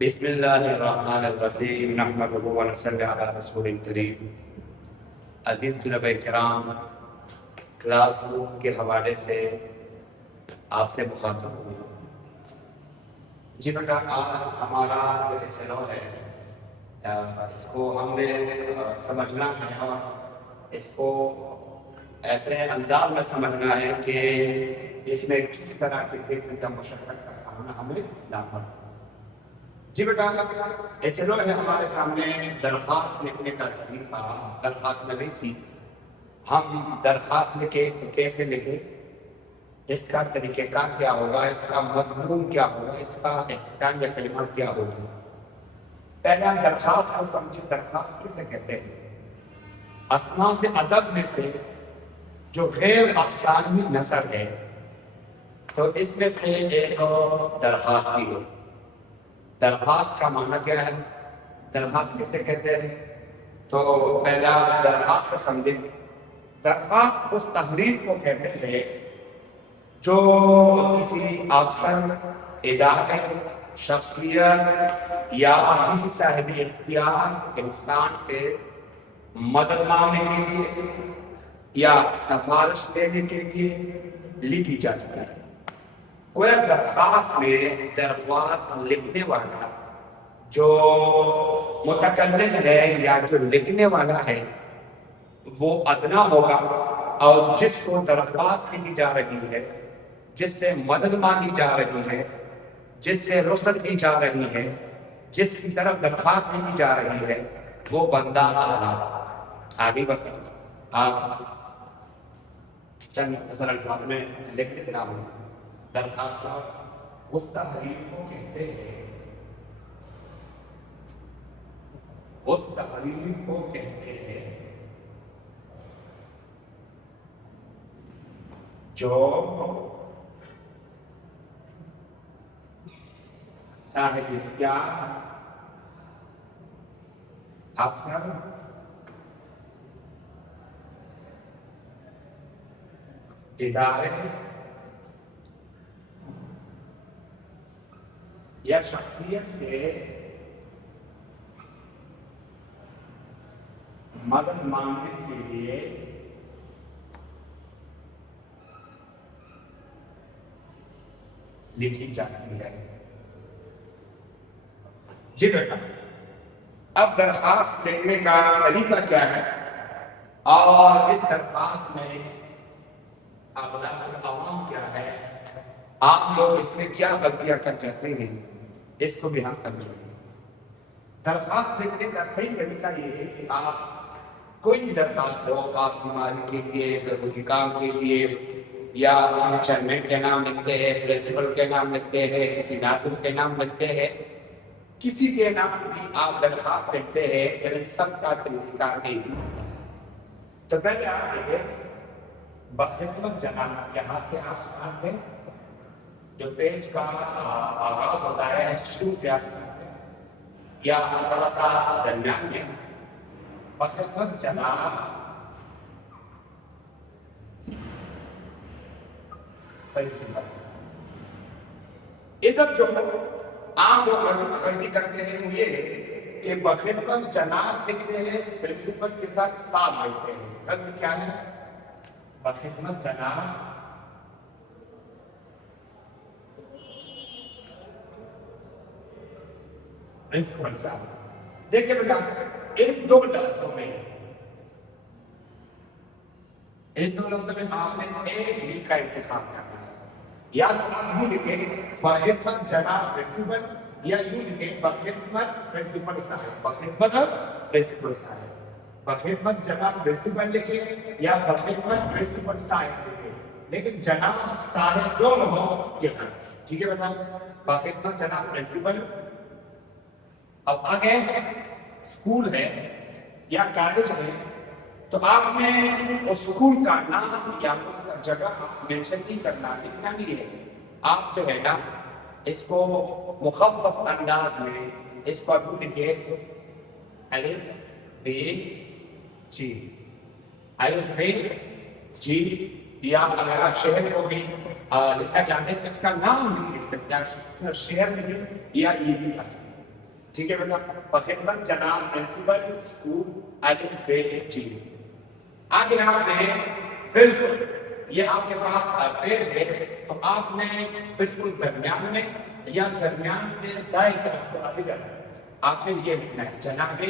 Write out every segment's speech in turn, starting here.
بسم اللہ الرحمن الرحیم نحمدہ و نصلی علی رسول کریم۔ عزیز طلبہ کرام، کلاس روم کے حوالے سے آپ سے مخاطب ہوں۔ جی بیٹا، آج ہمارا جو سلو ہے اس کو ہم نے سمجھنا ہے اور اس کو ایسے انداز میں سمجھنا ہے کہ اس میں کس طرح کی فکر کا مشقت کا سامنا ہمیں نہ پڑے۔ جی بیٹا، ایسے لوگ ہیں ہمارے سامنے درخواست لکھنے کا طریقہ، درخواست نویسی ہم درخواست لکھے تو کیسے لکھیں، اس کا طریقہ کار کیا ہوگا، اس کا مضمون کیا ہوگا، اس کا اختتام یا کلمات کیا ہوگی۔ پہلے ہم درخواست کو سمجھیں، درخواست کسے کہتے ہیں؟ اصناف ادب میں سے جو غیر افسانوی نثر ہے تو اس میں سے ایک درخواست بھی ہے۔ درخواست کا معنی کیا ہے، درخواست کسے کہتے ہیں؟ تو پہلا درخواست کو سمجھیں۔ درخواست اس تحریر کو کہتے ہیں جو کسی افسر، ادارے، شخصیت یا کسی صاحب اختیار انسان سے مدد مانگنے کے لیے یا سفارش لینے کے لیے لکھی جاتی ہے۔ کوئی درخواست میں درخواست لکھنے والا جو متکلم ہے یا جو لکھنے والا ہے وہ ادنا ہوگا، اور جس کو درخواست لکھی جا رہی ہے، جس سے مدد مانگی جا رہی ہے، جس سے رخصت کی جا رہی ہے، جس کی طرف درخواست لکھی جا رہی ہے، وہ بندہ اعلیٰ۔ آگے بس آپ چند مختصر الفاظ میں لکھ دیتا ہوں۔ درخواست اس تحریر کو کہتے ہیں، اس تحریر کو کہتے ہیں جو صاحب اختیار، افسر، ادارے یا شخصیت سے مدد مانگنے کے لیے لکھی جاتی ہے۔ جی بیٹا، اب درخواست دینے کا طریقہ کیا ہے اور اس درخواست میں اخلاق العوام کیا ہے، آپ لوگ اس میں کیا غلطیاں کر جاتے ہیں، اس کو بھی ہم سمجھیں۔ درخواست دینے کا صحیح طریقہ یہ ہے کہ آپ کوئی بھی درخواست ہو، آپ بیماری کے لیے، ضروری کام کے لیے، یا چیئرمین کے نام لکھتے ہیں، پرنسپل کے نام لکھتے ہیں، کسی ناظم کے نام لکھتے ہیں، کسی کے نام بھی آپ درخواست لکھتے ہیں، لیکن سب کا طریقہ نہیں ہوتا۔ تو پہلے آپ لکھیں بخدمت جناب، یہاں سے آپ سٹارٹ لیں، جو پیج کا آغاز ہوتا ہے شروع سے آپ سٹارٹ لیں یا تھوڑا سا درمیان میں، بخدمت جناب پرنسپل۔ ادھر جو عام لوگ غلطی کرتے ہیں وہ یہ کہ بخدمت جناب لکھتے ہیں، پرنسپل کے ساتھ صاحب لکھتے ہیں۔ غلطی کیا ہے؟ بخدمت جناب پرنسپل صاحب۔ دیکھیں بیٹا، ان دو لفظوں میں آپ نے ایک ہی کا انتخاب کرنا ہے۔ یا تو آپ یوں لکھیں بخدمت جناب پرنسپل، یا یوں لکھیں بخدمت پرنسپل صاحب، بخدمت پرنسپل صاحب۔ بخدمت جناب پرنسپل لکھیں یا بخدمت پرنسپل صاحب لکھیں، لیکن جناب صاحب دونوں ہو یہ غلط۔ ٹھیک ہے بیٹا، بخدمت جناب پرنسپل۔ اب آگے اسکول ہے یا کالج ہے تو آپ نے اس اسکول کا نام یا اس کا جگہ مینشن نہیں کرنا، لکھنا نہیں ہے۔ آپ جو ہے نا اس کو مخفف انداز میں اس کو ابھی لکھیے الف ب جی، الف ب جی، یا اگر آپ شہر کو بھی لکھنا چاہتے ہیں تو اس کا نام بھی لکھ سکتے ہیں، شہر میں بھی یا یہ بھی کر سکتے ہیں۔ ٹھیک ہے بیٹا، بخدمت جناب پرنسپل اسکول الف ب جی۔ آگے آپ نے بالکل یہ آپ کے پاس پیج ہے تو آپ نے بالکل درمیان میں یا درمیان سے دائیں طرف کو آگے جانا ہے، آپ نے یہ لکھنا ہے جناب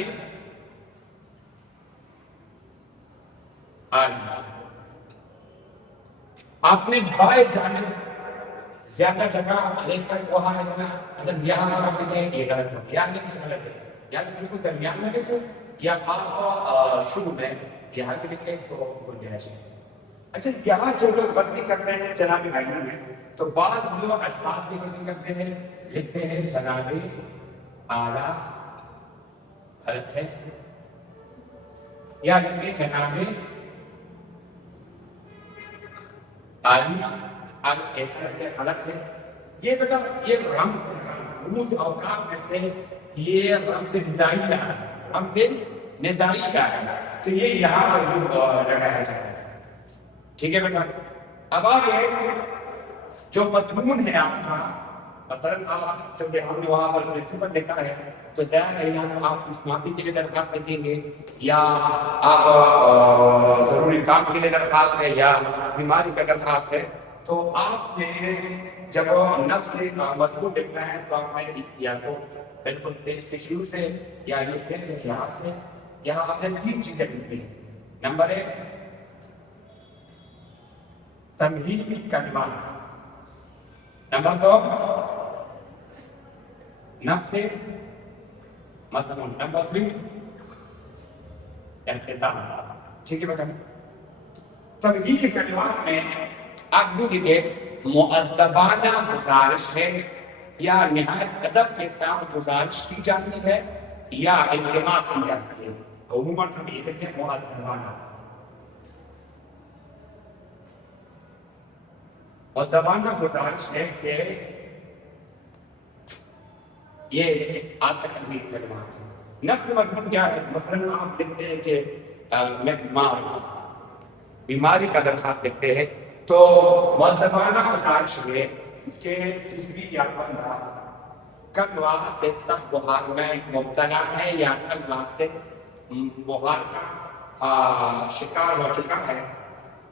آپ نے بائیں جانب زیادہ جگہ لے کر وہاں لکھنا، اگر یہاں پر آپ لکھیں یہ غلط ہے، یہاں لکھیں غلط ہے، یا تو بالکل درمیان میں لکھیں یا آپ شروع میں یہاں بھی لکھیں تو گنجائش ہے۔ اچھا یہاں جو لوگ غلطی کرتے ہیں جناب آئینہ میں، تو بعض لوگ الفاظ کی غلطی کرتے ہیں، لکھتے ہیں جناب اعلیٰ، غلط ہے، یا لکھتے جناب ایسا لگتا ہے غلط ہے۔ یہ بیٹا یہ رمز رموز اوقات میں سے یہ رمز ندائی کا ہے، رمز ندائی کا ہے، تو یہ یہاں پر لگایا جائے گا، ٹھیک ہے بیٹا۔ اب آگے جو مضمون ہے آپ کا، مثلاً آپ چونکہ ہم نے وہاں پر پرنسپل لکھا ہے تو ظاہر ہے یہاں آپ فیس معافی کے لیے درخواست لکھیں گے، یا آپ ضروری کام کے لیے درخواست ہے، یا بیماری کا درخواست ہے، تو آپ نے جب نفس سے مضمون لکھنا ہے تو آپ نے یا تو بالکل پیج کے شروع سے یا یہ پیج ہے یہاں سے، یہاں آپ نے 3 چیزیں لکھنی ہیں۔ نمبر 1 تمہیدی کلمات، نمبر 2 نفس مضمون، نمبر 3 اختتام، ٹھیک ہے بیٹا۔ تمہیدی کلمات میں آپ بھی لکھیں مؤدبانہ گزارش ہے، یا نہایت ادب کے ساتھ گزارش کی جاتی ہے، یا التماس کی جاتی ہے، عموماً ہم یہ لکھتے ہیں مؤدبانہ۔ مؤدبانہ گزارش ہے کہ یہ آپ کا تمہیدی کلمات ہے۔ نفس مضمون کیا ہے؟ مثلاً آپ لکھتے ہیں کہ میں بیمار ہوں، بیماری کا درخواست لکھتے ہیں تو مؤدبانہ گزارش ہے کہ سسٹی یا بندہ کل وہاں سے سخت بخار میں مبتلا ہے، یا کل وہاں سے بخار کا شکار ہو چکا ہے،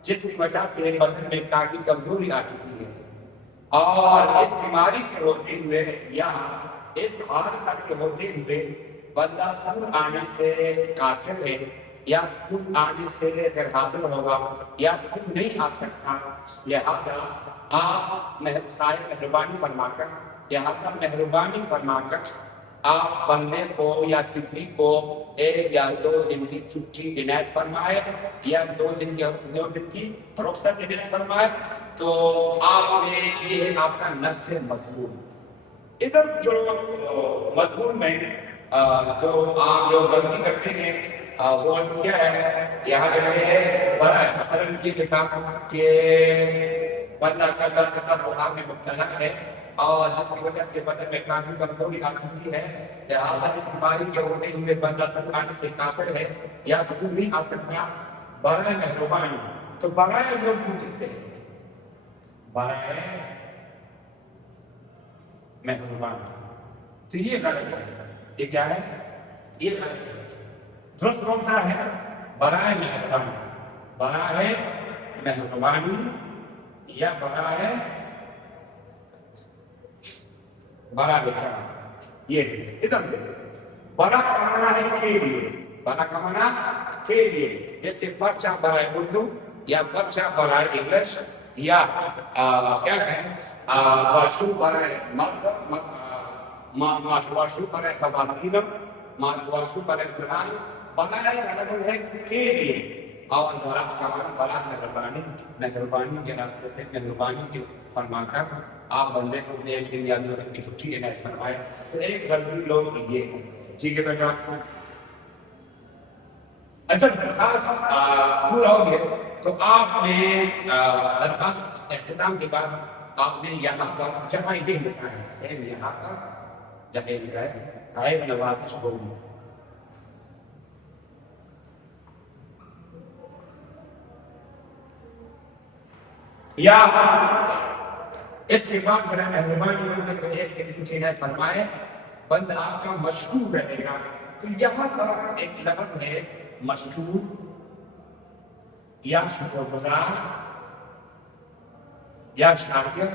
جس کی وجہ سے بدن میں کافی کمزوری آ چکی ہے، اور اس بیماری کے ہوتے ہوئے یا اس حادثہ کے ہوتے ہوئے بندہ اسکول آنے سے قاصر ہے، یا اسکول آنے سے غیر حاضر ہوگا، یا اسکول نہیں آ سکتا، لہٰذا آپ مہربانی فرما کر آپ بندے کو یا فکری کو 1 یا 2 دن کی چھٹی عنایت فرمائے، یا 2 دن کی رخصت عنایت فرمائے، تو آپ نے یہ آپ کا نفس مضمون۔ ادھر جو مضمون میں جو عام لوگ غلطی کرتے ہیں وہ غلطی کیا ہے؟ یہاں کہتے ہیں برائے، مثلاً یہ لکھا کہ بندہ کل سے سخت بخار میں مبتلا ہے، اور جس کی وجہ سے بدن میں کافی کمزوری آ چکی ہے، لہٰذا اس بیماری کے ہوتے ہوئے بندہ اسکول آنے سے قاصر ہے، یا اسکول نہیں آ سکتا، برائے مہربانی۔ تو برائے لوگ کیوں لکھتے ہیں؟ برائے مہربانی، تو یہ غلط ہے۔ یہ کیا ہے؟ یہ غلط ہے۔ درست کون سا ہے؟ برائے مہربانی، برائے مہربانی یا برائے کرم، یہ ادھر برا کمانا ہے کے لیے، برا کمانا کے لیے، جیسے پرچہ برائے اردو، یا پرچہ برائے انگلش، یا کیا ہے واشو برائے مرد، واشو برائے خواتین، واشو برائے زنان، برائے کا مطلب ہے کے لیے، اور برا کمانا برا مہربانی کے راستے سے مہربانی کے فرما کر آپ بندے کو 1 دن یا 2 دن کی چھٹی عنایت فرمائے، تو ایک غلطی لوگ یہ ہے، ٹھیک ہے بیٹا۔ اچھا درخواست پورا ہو گیا تو آپ نے درخواست اختتام کے بعد آپ نے یہاں پر جہاں یہ لکھا ہے، سیم یہاں پر جہاں لکھا ہے غیر نوازش ہوگی، یا اس کے بعد برائے مہربانی بندے کو 1 دن چھٹی عنایت فرمائے، بندہ آپ کا مشکور رہے گا. تو یہاں پر ایک لفظ ہے مشکور یا شکر گزار یا شاکر.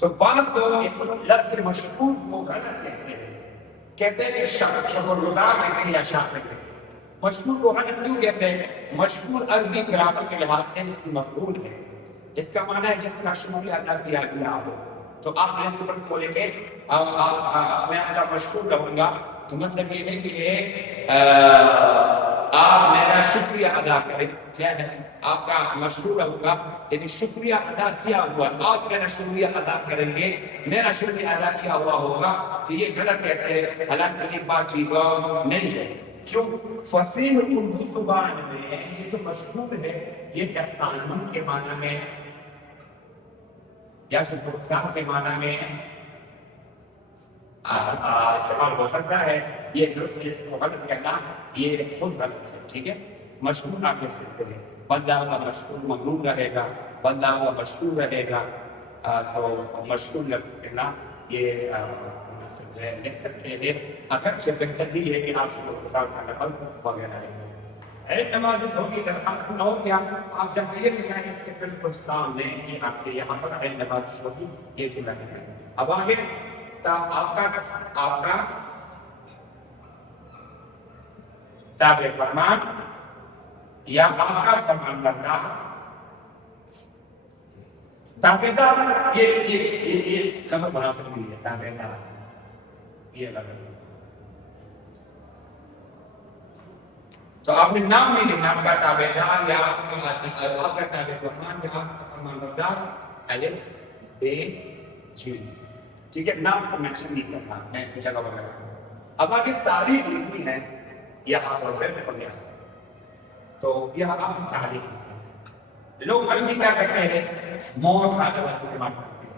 تو بعض لوگ اس لفظ مشکور کو غلط کہتے ہیں کہ شکر گزار کہتے ہیں یا شاکر کہتے ہیں. مشکور کو غلط کیوں کہتے ہیں؟ مشکور عربی گرامر کے لحاظ سے اس کی مفعول ہے. اس کا معنی ہے جس کا شکریہ ادا کیا گیا ہو. تو آپ نے صفت کو لے کے میں آپ کا مشکور رہوں گا تو مطلب یہ ہے کہ آپ میرا شکریہ ادا کریں. کیا ہے آپ کا مشکور رہوں گا یعنی شکریہ ادا کیا ہوا. آپ میرا شکریہ ادا کریں گے، میرا شکریہ ادا کیا ہوا ہوگا. تو یہ غلط کہتے ہیں، حالانکہ یہ بات ٹھیک نہیں ہے. کیوں؟ فصیح اردو زبان میں یہ جو مشکور ہے یہ احسان مند کے معنی میں یا شکر گزار کے معنی میں استعمال ہو سکتا ہے. یہ درست ہے، اس کو غلط کہنا یہ خود غلط ہے. ٹھیک ہے، مشکور آپ کہہ سکتے ہیں بندہ کا مشکور ممنون رہے گا، بندہ کا مشکور رہے گا. تو مشکور لفظ کہنا یہ مناسب ہے، لکھ سکتے ہیں. اگرچہ بہتر بھی ہے کہ آپ شکر گزار کا لفظ وغیرہ لیں. نماز ہوگی درخواست پورا ہو گیا. آپ جب یہ لکھیں اس کے بالکل سامنے کہ آپ کے یہاں پر نماز ہوگی یہ جملہ لکھیں. اب آگے آپ کا تابع فرمان یا آپ کا فرمان بردار. تابع دار یہ خبر مناسب نہیں ہے. تابع دار یہ غلط ہے. تو آپ نے نام نہیں لکھنا آپ کا تابع دار یا آپ کا تابع فرمان یا آپ کا فرمان بردار الف ب ج. ٹھیک ہے، نام کو مینشن نہیں کرنا ہے جگہ وغیرہ. اب آگے تاریخ لکھنی ہے یہاں پر بیٹھ کر یہاں تو یہاں آپ تاریخ لکھیں. لوگ غلطی کیا کرتے ہیں؟ مورخہ لفظ استعمال کرتے ہیں،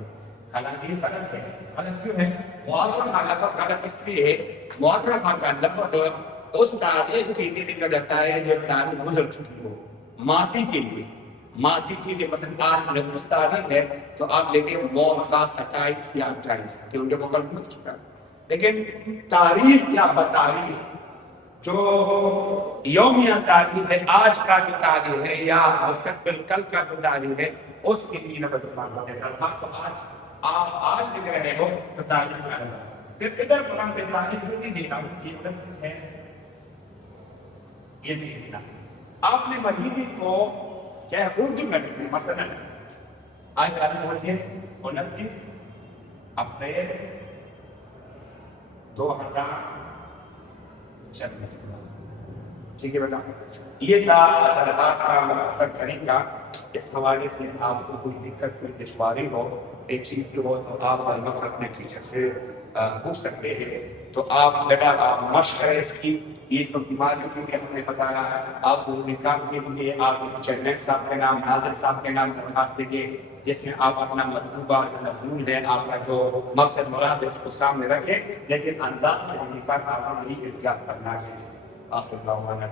حالانکہ یہ غلط ہے. غلط کیوں ہے؟ مورخہ لفظ غلط اس لیے ہے مورخہ کا لفظ اس تاریخ کے لیے لکھا جاتا ہے جب تاریخ گزر چکی ہو. ماضی کے لیے مثلا آج اس تاریخ ہے تو آپ لکھیں مورخہ 27 یا 28 کیونکہ وہ کل گزر چکا. لیکن تاریخ یا بتاریخ جو یومیہ تاریخ ہے، آج کا جو تاریخ ہے یا مستقبل کل کا جو تاریخ ہے اس کے لیے لفظ استعمال ہوتے ہیں. درخواست تو آج لکھ رہے ہو تو تاریخ کا لفظ. پھر ادھر پر ہم تاریخ نہیں دینا یہ غلط ہے، یہ نہیں لکھنا. آپ نے مہینے کو کیا اردو میں لکھنا. مثلا آج تاریخ ہے 29 اپریل 2024. ٹھیک ہے بیٹا، یہ تھا درخواست کا مختصر طریقہ. اس حوالے سے آپ کو کوئی دقت کوئی دشواری ہو ایک چیز کی ہو تو آپ ہر وقت اپنے ٹیچر سے پوچھ سکتے ہیں. تو آپ بیٹا مشق ہے اس کی. یہ جو بیماری کیونکہ ہم نے بتایا آپ ضروری کام کے لیے آپ کسی چیئرمین صاحب کے نام، ناظر صاحب کے نام درخواست دیجیے جس میں آپ اپنا مطلوبہ جو مضمون ہے، آپ کا جو مقصد مراد ہے اس کو سامنے رکھیں، لیکن انداز طریقے پر آپ نے یہی احتیاط کرنا ہے. آخر دعوانا